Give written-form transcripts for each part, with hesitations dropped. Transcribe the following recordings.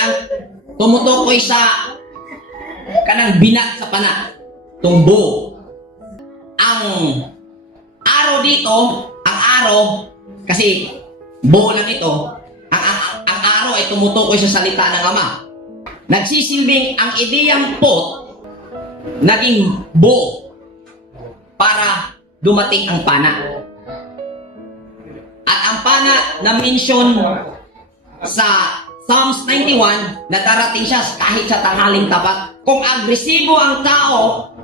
ang tumutukoy sa kanang binat sa pana, tumbo. Ang araw dito, ang araw, kasi buo lang ito, ang araw ay tumutukoy sa salita ng Ama. Nagsisilbing ang ideyang pot, naging buo para dumating ang pana. At ang pana na mention sa Psalms 91 na darating siya kahit sa tanghaling tapat. Kung agresibo ang tao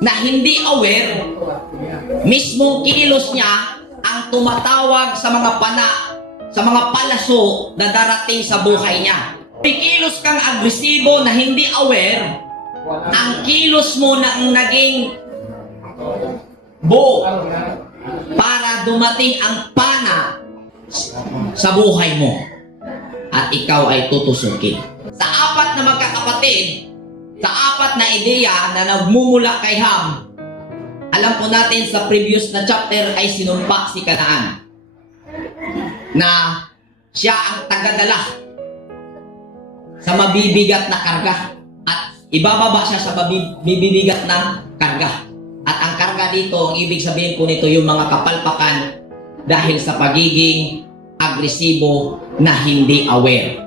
na hindi aware, mismong kilos niya ang tumatawag sa mga pana, sa mga palaso na darating sa buhay niya. Kilos kang agresibo na hindi aware, ang kilos mo na ang naging buo para dumating ang pana sa buhay mo at ikaw ay tutusukin. Sa apat na magkakapatid, sa apat na ideya na nagmumula kay Ham, alam po natin sa previous na chapter ay sinumpa si Kanaan na siya ang tagadala sa mabibigat na karga at ibababa siya sa mabibigat na karga. At ang karga dito, ang ibig sabihin po nito yung mga kapalpakan dahil sa pagiging agresibo na hindi aware.